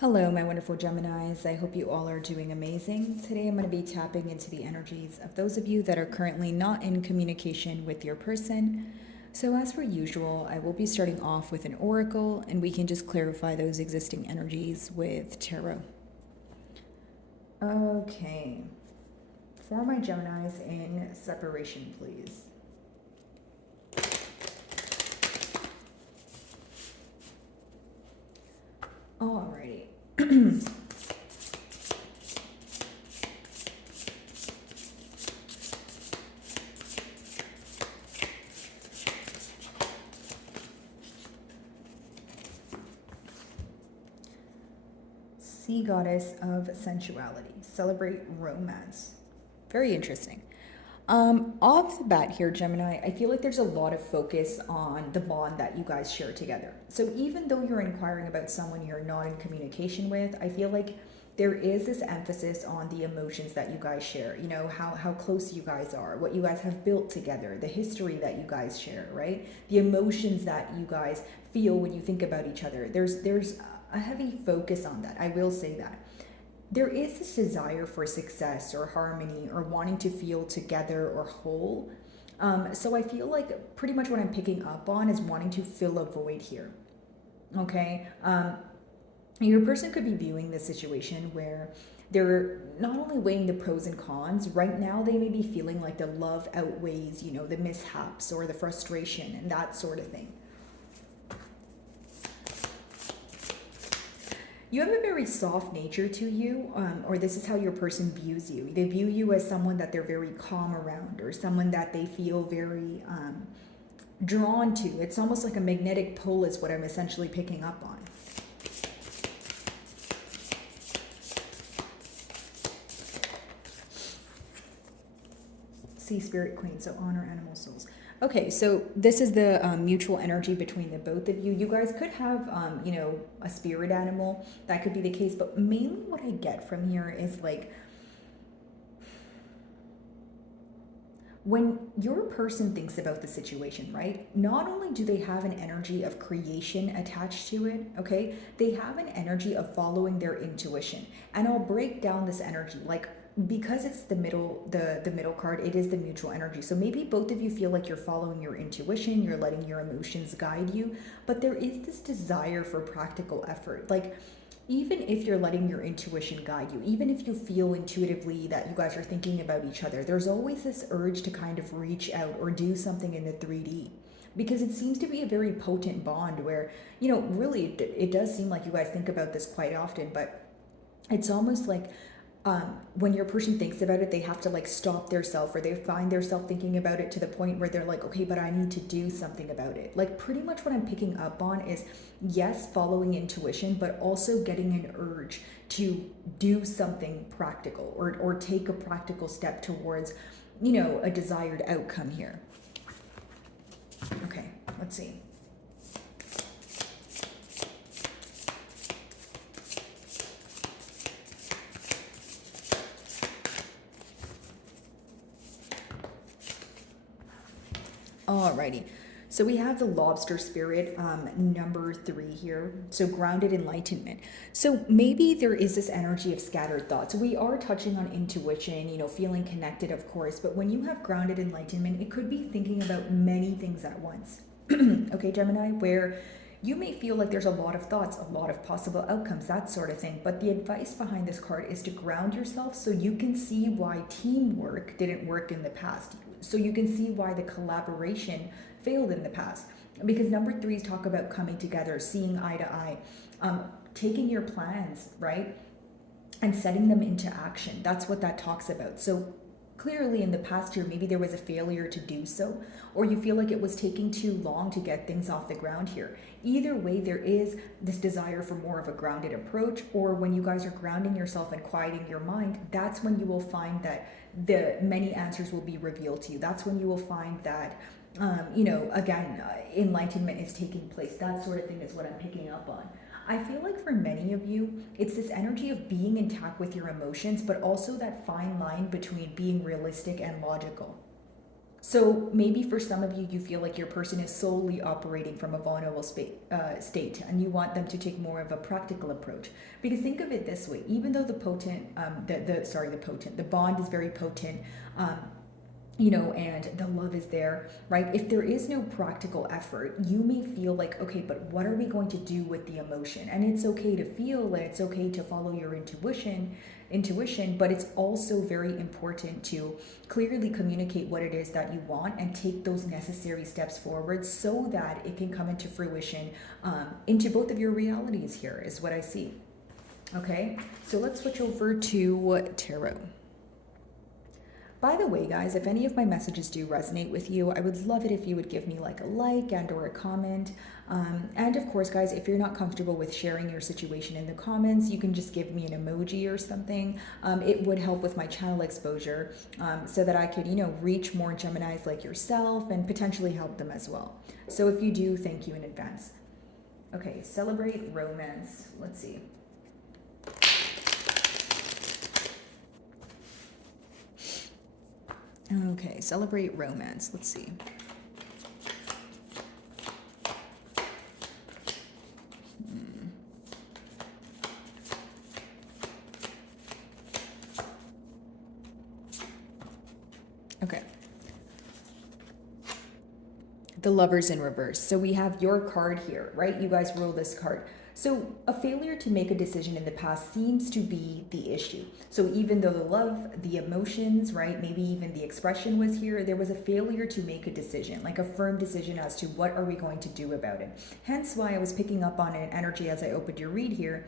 Hello, my wonderful Geminis. I hope you all are doing amazing. Today I'm going to be tapping into the energies of those of you that are currently not in communication with your person. So, as per usual, I will be starting off with an oracle and we can just clarify those existing energies with tarot. Okay. For my Geminis in separation, please. Alrighty. Sea goddess of sensuality. Celebrate romance. Very interesting. Off the bat here, Gemini, I feel like there's a lot of focus on the bond that you guys share together. So even though you're inquiring about someone you're not in communication with, I feel like there is this emphasis on the emotions that you guys share. You know, how close you guys are, what you guys have built together, the history that you guys share, right? The emotions that you guys feel when you think about each other. There's a heavy focus on that. I will say that there is this desire for success or harmony or wanting to feel together or whole. So I feel like pretty much what I'm picking up on is wanting to fill a void here. Okay. Your person could be viewing this situation where they're not only weighing the pros and cons. Right now, they may be feeling like the love outweighs, the mishaps or the frustration and that sort of thing. You have a very soft nature to you, or this is how your person views you. They view you as someone that they're very calm around, or someone that they feel very drawn to. It's almost like a magnetic pull, is what I'm essentially picking up on. Sea Spirit Queen, so honor animal souls. Okay, so this is the mutual energy between the both of you. You guys could have, a spirit animal. That could be the case. But mainly what I get from here is like, when your person thinks about the situation, right? Not only do they have an energy of creation attached to it, okay? They have an energy of following their intuition. And I'll break down this energy. Like, because it's the middle card, it is the mutual energy. So maybe both of you feel like you're following your intuition, you're letting your emotions guide you, but there is this desire for practical effort. Like, even if you're letting your intuition guide you, even if you feel intuitively that you guys are thinking about each other, there's always this urge to kind of reach out or do something in the 3D, because it seems to be a very potent bond where, really it does seem like you guys think about this quite often, but it's almost like when your person thinks about it, they have to like stop their self, or they find their self thinking about it to the point where they're like, okay, but I need to do something about it. Like, pretty much what I'm picking up on is, yes, following intuition, but also getting an urge to do something practical, or take a practical step towards, a desired outcome here. Okay, let's see. Alrighty. So we have the lobster spirit, number 3 here. So grounded enlightenment. So maybe there is this energy of scattered thoughts. We are touching on intuition, feeling connected, of course. But when you have grounded enlightenment, it could be thinking about many things at once. Okay, Gemini, where you may feel like there's a lot of thoughts, a lot of possible outcomes, that sort of thing. But the advice behind this card is to ground yourself so you can see why teamwork didn't work in the past. So you can see why the collaboration failed in the past. Because number 3s talk about coming together, seeing eye to eye, taking your plans, right? And setting them into action. That's what that talks about. So clearly in the past year, maybe there was a failure to do so, or you feel like it was taking too long to get things off the ground here. Either way, there is this desire for more of a grounded approach, or when you guys are grounding yourself and quieting your mind, that's when you will find that the many answers will be revealed to you. That's when you will find that, enlightenment is taking place. That sort of thing is what I'm picking up on. I feel like for many of you, it's this energy of being intact with your emotions, but also that fine line between being realistic and logical. So maybe for some of you, you feel like your person is solely operating from a vulnerable state, and you want them to take more of a practical approach. Because think of it this way: even though the the bond is very potent, um, and the love is there, right? If there is no practical effort, you may feel like, okay, but what are we going to do with the emotion? And it's okay to feel it, it's okay to follow your intuition, but it's also very important to clearly communicate what it is that you want and take those necessary steps forward so that it can come into fruition, into both of your realities here, is what I see. Okay, so let's switch over to tarot. By the way, guys, if any of my messages do resonate with you, I would love it if you would give me like a like and or a comment. And of course, guys, if you're not comfortable with sharing your situation in the comments, you can just give me an emoji or something. It would help with my channel exposure, so that I could, reach more Geminis like yourself and potentially help them as well. So if you do, thank you in advance. Okay, celebrate romance. Let's see. Okay, celebrate romance. Let's see. Okay. The Lovers in reverse. So we have your card here, right? You guys rule this card. So a failure to make a decision in the past seems to be the issue. So even though the love, the emotions, right, maybe even the expression was here, there was a failure to make a decision, like a firm decision as to what are we going to do about it. Hence why I was picking up on an energy as I opened your read here,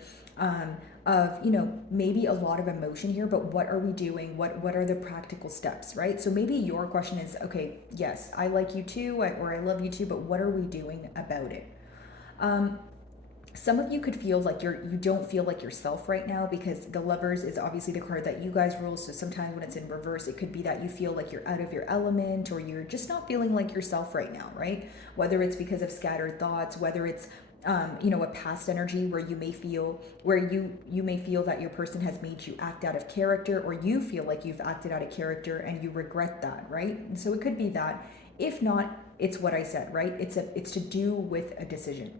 of, maybe a lot of emotion here, but what are we doing? What are the practical steps, right? So maybe your question is, okay, yes, I like you too, or I love you too, but what are we doing about it? Some of you could feel like you don't feel like yourself right now, because the Lovers is obviously the card that you guys rule. So sometimes when it's in reverse, it could be that you feel like you're out of your element, or you're just not feeling like yourself right now, right? Whether it's because of scattered thoughts, whether it's a past energy where you may feel that your person has made you act out of character, or you feel like you've acted out of character and you regret that, right? And so it could be that. If not, it's what I said, right? It's to do with a decision.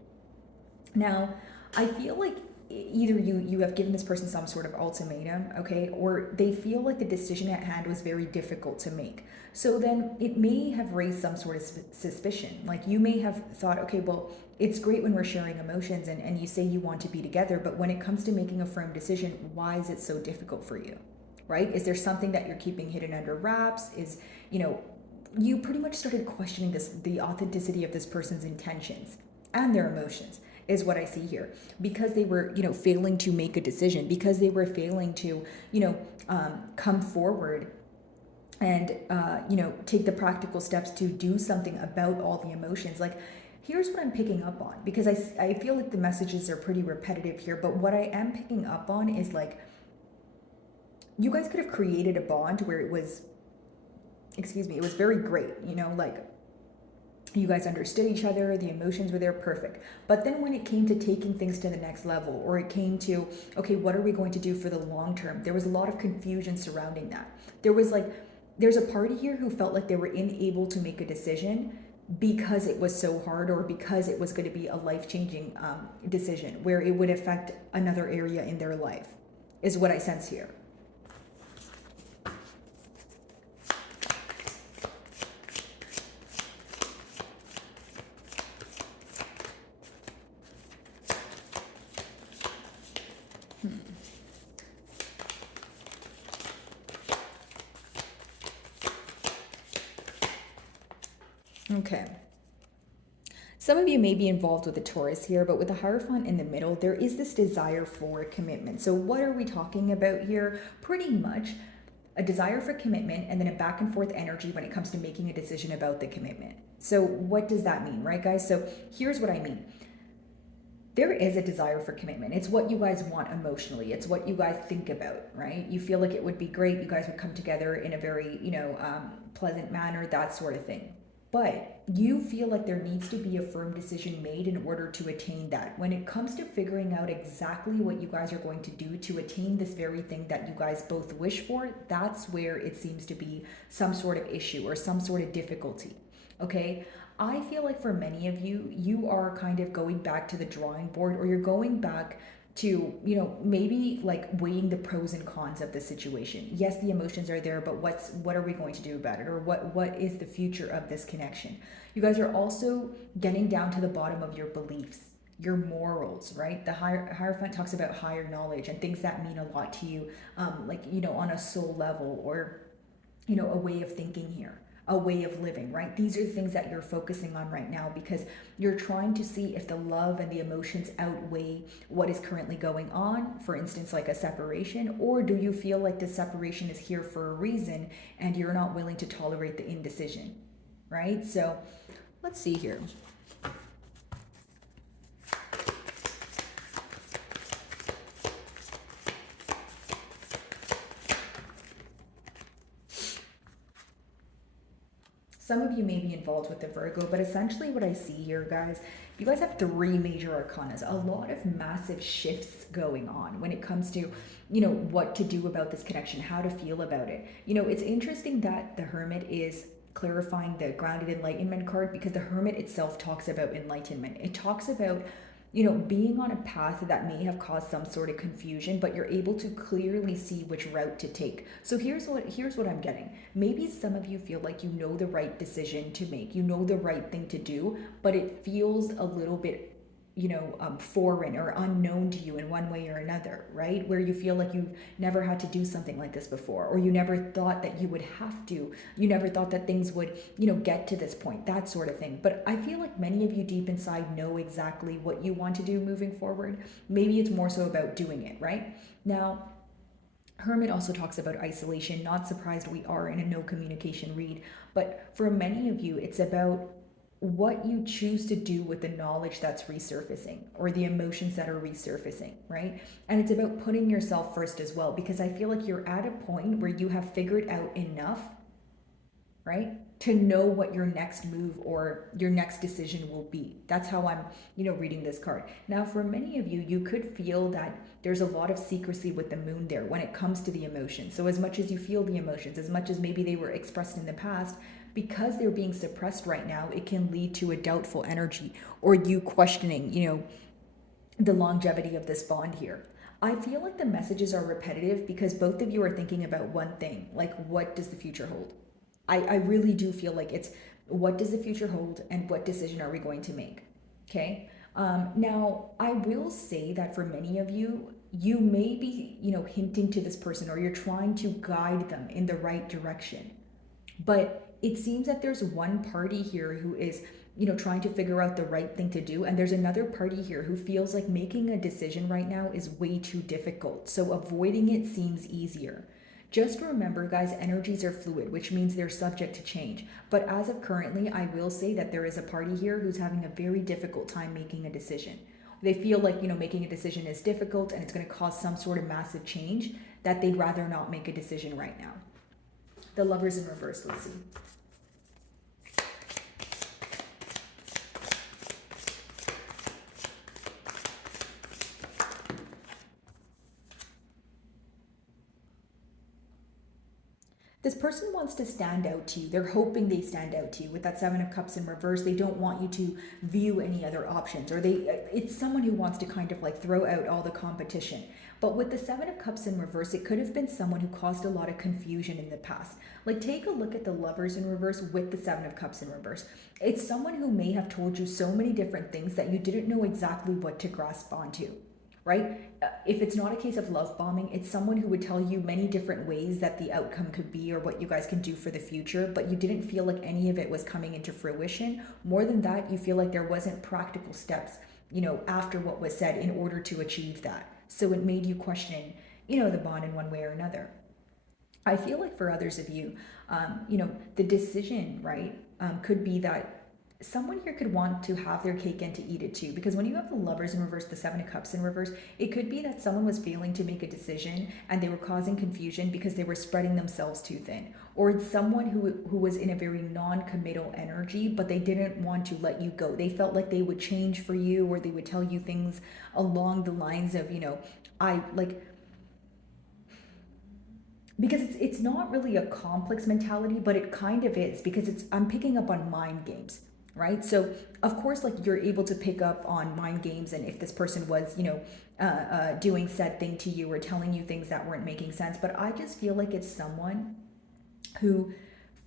Now, I feel like either you have given this person some sort of ultimatum, okay, or they feel like the decision at hand was very difficult to make. So then it may have raised some sort of suspicion. Like you may have thought, okay, well, it's great when we're sharing emotions and you say you want to be together, but when it comes to making a firm decision, why is it so difficult for you, right? Is there something that you're keeping hidden under wraps? You pretty much started questioning the authenticity of this person's intentions and their emotions, is what I see here, because they were, failing to make a decision, because they were failing to, come forward and, take the practical steps to do something about all the emotions. Like, here's what I'm picking up on, because I feel like the messages are pretty repetitive here, but what I am picking up on is like, you guys could have created a bond where it was very great, like, you guys understood each other, the emotions were there, perfect. But then when it came to taking things to the next level, or it came to, okay, what are we going to do for the long term? There was a lot of confusion surrounding that. There's a party here who felt like they were unable to make a decision because it was so hard, or because it was going to be a life-changing decision where it would affect another area in their life, is what I sense here. Okay. Some of you may be involved with the Taurus here, but with the Hierophant in the middle, there is this desire for commitment. So what are we talking about here? Pretty much a desire for commitment, and then a back and forth energy when it comes to making a decision about the commitment. So what does that mean, right, guys? So here's what I mean. There is a desire for commitment. It's what you guys want emotionally. It's what you guys think about, right? You feel like it would be great. You guys would come together in a very, pleasant manner, that sort of thing. But you feel like there needs to be a firm decision made in order to attain that. When it comes to figuring out exactly what you guys are going to do to attain this very thing that you guys both wish for, that's where it seems to be some sort of issue or some sort of difficulty. Okay? I feel like for many of you, you are kind of going back to the drawing board, or you're going back to, maybe like weighing the pros and cons of the situation. Yes, the emotions are there, but what are we going to do about it, or what is the future of this connection? You guys are also getting down to the bottom of your beliefs, your morals, right? The hierophant talks about higher knowledge and things that mean a lot to you, like, on a soul level, or a way of thinking here, a way of living, right? These are the things that you're focusing on right now, because you're trying to see if the love and the emotions outweigh what is currently going on, for instance, like a separation, or do you feel like this separation is here for a reason and you're not willing to tolerate the indecision, right? So let's see here. Some of you may be involved with the Virgo, but essentially what I see here, guys, you guys have three major arcanas, a lot of massive shifts going on when it comes to, what to do about this connection, how to feel about it. It's interesting that the Hermit is clarifying the grounded enlightenment card, because the Hermit itself talks about enlightenment. It talks about being on a path that may have caused some sort of confusion, but you're able to clearly see which route to take. So here's what I'm getting. Maybe some of you feel like you know the right decision to make, you know the right thing to do, but it feels a little bit foreign or unknown to you in one way or another, right? Where you feel like you've never had to do something like this before, or you never thought that you would have to, you never thought that things would, get to this point, that sort of thing. But I feel like many of you deep inside know exactly what you want to do moving forward. Maybe it's more so about doing it, right? Now, Hermit also talks about isolation. Not surprised we are in a no communication read, but for many of you, it's about what you choose to do with the knowledge that's resurfacing, or the emotions that are resurfacing, right? And it's about putting yourself first as well, because I feel like you're at a point where you have figured out enough, right, to know what your next move or your next decision will be. That's how I'm, reading this card. Now, for many of you, you could feel that there's a lot of secrecy with the moon there when it comes to the emotions. So as much as you feel the emotions, as much as maybe they were expressed in the past, because they're being suppressed right now, it can lead to a doubtful energy, or you questioning, the longevity of this bond here. I feel like the messages are repetitive because both of you are thinking about one thing, like, what does the future hold? I really do feel like it's, what does the future hold and what decision are we going to make? Okay. Now, I will say that for many of you, you may be, hinting to this person, or you're trying to guide them in the right direction. But it seems that there's one party here who is, trying to figure out the right thing to do. And there's another party here who feels like making a decision right now is way too difficult. So avoiding it seems easier. Just remember, guys, energies are fluid, which means they're subject to change. But as of currently, I will say that there is a party here who's having a very difficult time making a decision. They feel like, making a decision is difficult and it's going to cause some sort of massive change, that they'd rather not make a decision right now. The Lovers in reverse, let's see. This person wants to stand out to you. They're hoping they stand out to you. With that Seven of Cups in reverse, they don't want you to view any other options, or it's someone who wants to kind of like throw out all the competition. But with the Seven of Cups in reverse, it could have been someone who caused a lot of confusion in the past. Like, take a look at the Lovers in reverse with the Seven of Cups in reverse. It's someone who may have told you so many different things that you didn't know exactly what to grasp onto, right? If it's not a case of love bombing, it's someone who would tell you many different ways that the outcome could be, or what you guys can do for the future, but you didn't feel like any of it was coming into fruition. More than that, you feel like there wasn't practical steps, after what was said in order to achieve that. So it made you question, the bond in one way or another. I feel like for others of you, the decision, right, could be that someone here could want to have their cake and to eat it too, because when you have the Lovers in reverse, the Seven of Cups in reverse, it could be that someone was failing to make a decision and they were causing confusion because they were spreading themselves too thin. Or it's someone who was in a very non-committal energy, but they didn't want to let you go. They felt like they would change for you, or they would tell you things along the lines of, I like, because it's not really a complex mentality, but it kind of is, because I'm picking up on mind games, right? So of course, like, you're able to pick up on mind games, and if this person was doing said thing to you or telling you things that weren't making sense. But I just feel like it's someone who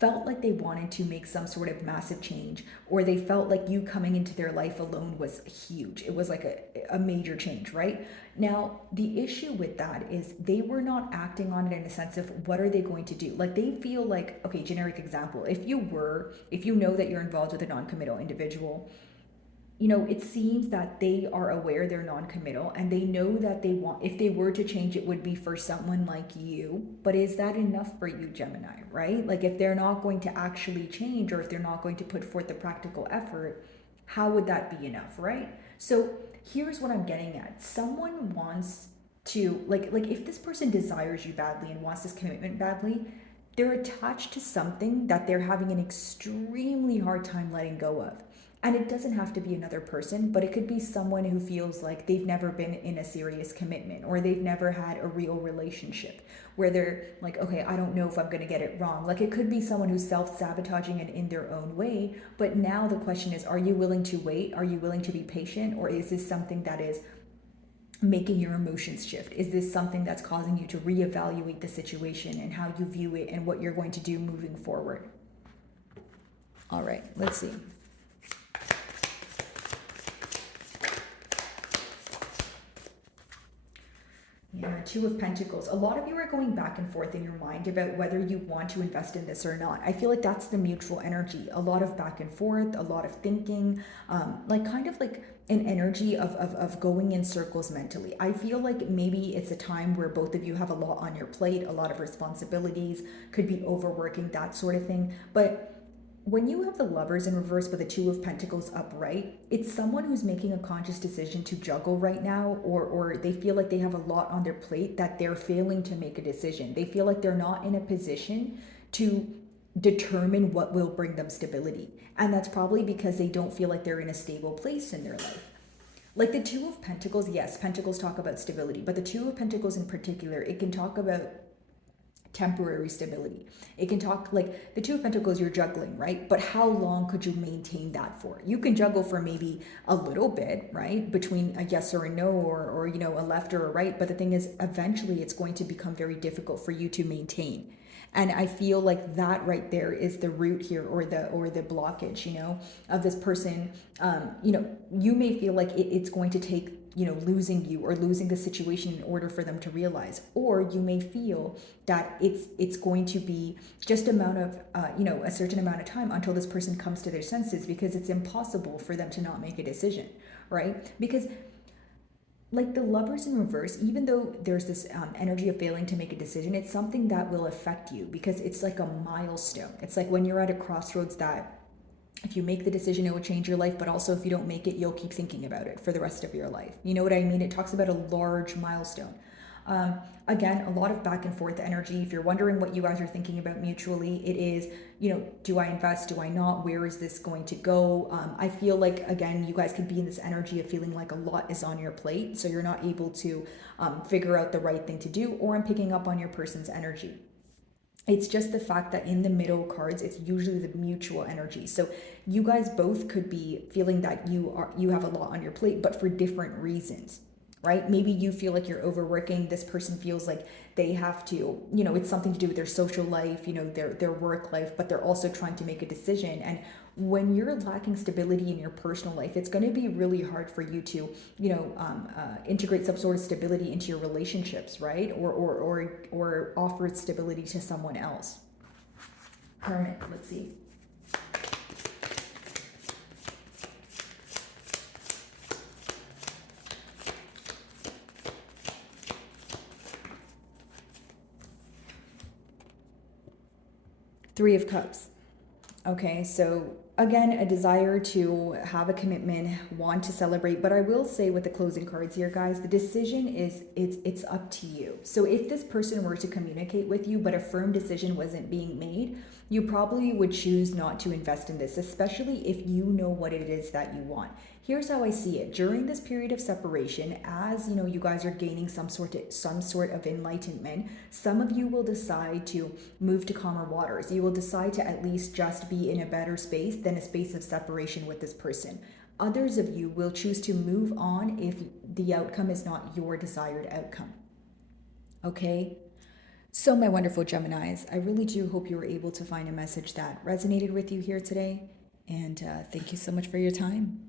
felt like they wanted to make some sort of massive change, or they felt like you coming into their life alone was huge. It was like a major change, right? Now, the issue with that is they were not acting on it in a sense of what are they going to do. Like, they feel like, okay, generic example, if you know that you're involved with a non-committal individual, it seems that they are aware they're non-committal, and they know that they want, if they were to change, it would be for someone like you. But is that enough for you, Gemini, right? Like, if they're not going to actually change, or if they're not going to put forth the practical effort, how would that be enough, right? So here's what I'm getting at. Someone wants to, like if this person desires you badly and wants this commitment badly, they're attached to something that they're having an extremely hard time letting go of. And it doesn't have to be another person, but it could be someone who feels like they've never been in a serious commitment, or they've never had a real relationship where they're like, okay, I don't know if I'm going to get it wrong. Like, it could be someone who's self-sabotaging and in their own way. But now the question is, are you willing to wait? Are you willing to be patient? Or is this something that is making your emotions shift? Is this something that's causing you to reevaluate the situation and how you view it and what you're going to do moving forward? All right, let's see. Yeah, Two of Pentacles. A lot of you are going back and forth in your mind about whether you want to invest in this or not. I feel like that's the mutual energy. A lot of back and forth, a lot of thinking, kind of like an energy of going in circles mentally. I feel like maybe it's a time where both of you have a lot on your plate, a lot of responsibilities, could be overworking, that sort of thing. But when you have the Lovers in reverse but the Two of Pentacles upright, it's someone who's making a conscious decision to juggle right now, or they feel like they have a lot on their plate that they're failing to make a decision. They feel like they're not in a position to determine what will bring them stability. And that's probably because they don't feel like they're in a stable place in their life. Like the Two of Pentacles, yes, Pentacles talk about stability, but the Two of Pentacles in particular, it can talk about temporary stability. It can talk, like the Two of Pentacles, you're juggling, right? But how long could you maintain that for? You can juggle for maybe a little bit, right? Between a yes or a no, or a left or a right. But the thing is, eventually it's going to become very difficult for you to maintain. And I feel like that right there is the root here, or the blockage, of this person. You may feel like it's going to take, losing you or losing the situation in order for them to realize, or you may feel that it's going to be just amount of, a certain amount of time until this person comes to their senses, because it's impossible for them to not make a decision, right? Because like the Lovers in reverse, even though there's this energy of failing to make a decision, it's something that will affect you, because it's like a milestone. It's like when you're at a crossroads that if you make the decision, it will change your life, but also if you don't make it, you'll keep thinking about it for the rest of your life. You know what I mean? It talks about a large milestone. Again, a lot of back and forth energy. If you're wondering what you guys are thinking about mutually, it is, do I invest? Do I not? Where is this going to go? I feel like, again, you guys could be in this energy of feeling like a lot is on your plate, so you're not able to figure out the right thing to do, or I'm picking up on your person's energy. It's just the fact that in the middle cards, it's usually the mutual energy. So you guys both could be feeling that you have a lot on your plate, but for different reasons, right? Maybe you feel like you're overworking. This person feels like they have to, it's something to do with their social life, their work life, but they're also trying to make a decision. And when you're lacking stability in your personal life, it's going to be really hard for you to, integrate some sort of stability into your relationships, right? Or offer stability to someone else. Hermit, let's see. Three of Cups. Okay, so again, a desire to have a commitment, want to celebrate, but I will say with the closing cards here, guys, the decision is it's up to you. So if this person were to communicate with you, but a firm decision wasn't being made, you probably would choose not to invest in this, especially if you know what it is that you want. Here's how I see it. During this period of separation, as you know, you guys are gaining some sort of enlightenment, some of you will decide to move to calmer waters. You will decide to at least just be in a better space than a space of separation with this person. Others of you will choose to move on if the outcome is not your desired outcome. Okay? So, my wonderful Geminis, I really do hope you were able to find a message that resonated with you here today. And thank you so much for your time.